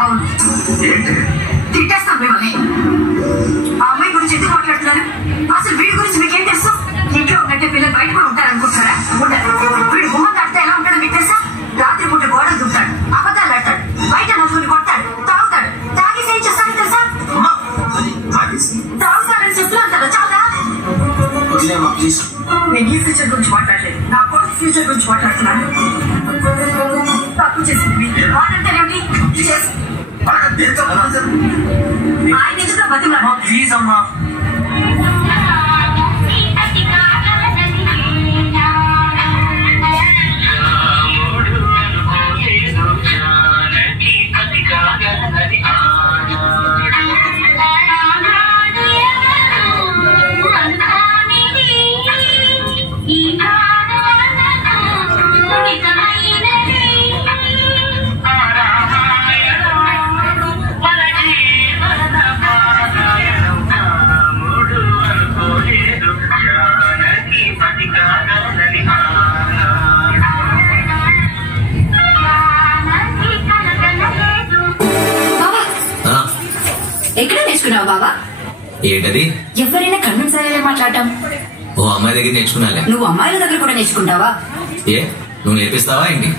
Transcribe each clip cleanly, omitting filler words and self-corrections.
అవును తిట్టేస్తాం మిమ్మల్ని. ఆ అమ్మాయి గురించి ఎందుకు మాట్లాడుతున్నారు? అసలు వీడి గురించి మీకేం తెలుసు? ఇంట్లో ఉన్నట్టే పిల్లలు బయట కూడా ఉంటారనుకుంటున్నారా? వీడు గుమ్మం దాటితే ఎలా ఉంటాడో మీకు తెలుసా? రాత్రి పూట గోడలు దుంతాడు, అబద్ధాలు ఆడతాడు, బయట నలుగురిని కొడతాడు, తాగుతాడు. తాగేసి ఏం చేస్తాడో తెలుసా? తాగుతాడని చెప్తున్నాను కదా, చాలా. నేను ఈ ఫ్యూచర్ గురించి మాట్లాడలేదు, నా కొడుకు ఫ్యూచర్ గురించి మాట్లాడుతున్నాను. తప్పు చేసింది వాడంటేనేమిటి? ఆయన ఎందుకు బతిమా? ప్లీజ్ అమ్మా. ఎక్కడ నేర్చుకున్నావు బాబా? ఏంటది? ఎవరైనా కన్నం సాయాలే మాట్లాడటం. ఓ అమ్మాయి దగ్గర నేర్చుకున్నాలే. నువ్వు అమ్మాయిల దగ్గర కూడా నేర్చుకుంటావా? ఏ నువ్వు నేర్పిస్తావా ఏంటి?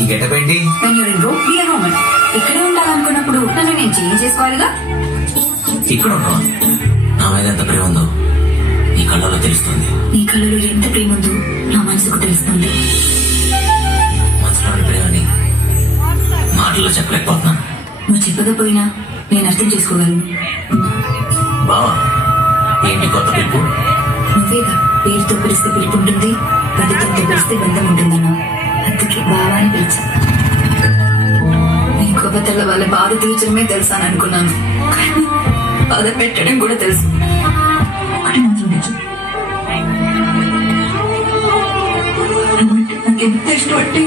ఈ గెటప్ ఏంటి? ఇక్కడే ఉండాలనుకున్నప్పుడు నన్ను నేను చేంజ్ చేసుకోవాలిగా. ఇక్కడ ఉన్నావా? నా మీద ఎంత ప్రేమ ఉందో నీ కళ్ళలో తెలుస్తుంది. నీ కళ్ళలో ఎంత ప్రేమ ఉందో నా మనసుకు తెలుస్తుంది. మనసులోని ప్రేమని మాటల్లో చెప్పలేకపోతున్నాను. నువ్వు చెప్పకపోయినా నేను అర్థం చేసుకోగలను. బావా ఏంటి కొత్త పిలుపు? నువ్వేగా పేరుతో పిలిస్తే పిలుపు ఉంటుంది, బతితో పిలిస్తే బంధం ఉంటుందన్నా. అందుకే బావా అని పిలిచా. నీ కోపతల వాళ్ళ బాధ తీర్చడమే తెలుసాను అనుకున్నాను, కానీ బాధ పెట్టడం కూడా తెలుసు. ఒకటి మాత్రం నిజం, నాకు ఎంత ఇష్టం అంటే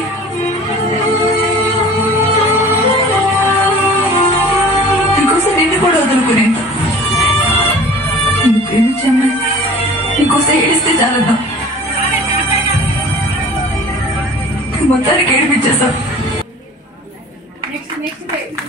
నీకోసం నిన్ను కూడా వదులుకునేంత. నువ్వు ప్రేమించమ్మా, నీకోసం ఏడిస్తే చాలన్నా మొత్తానికి ఏడిపించేస్తావు.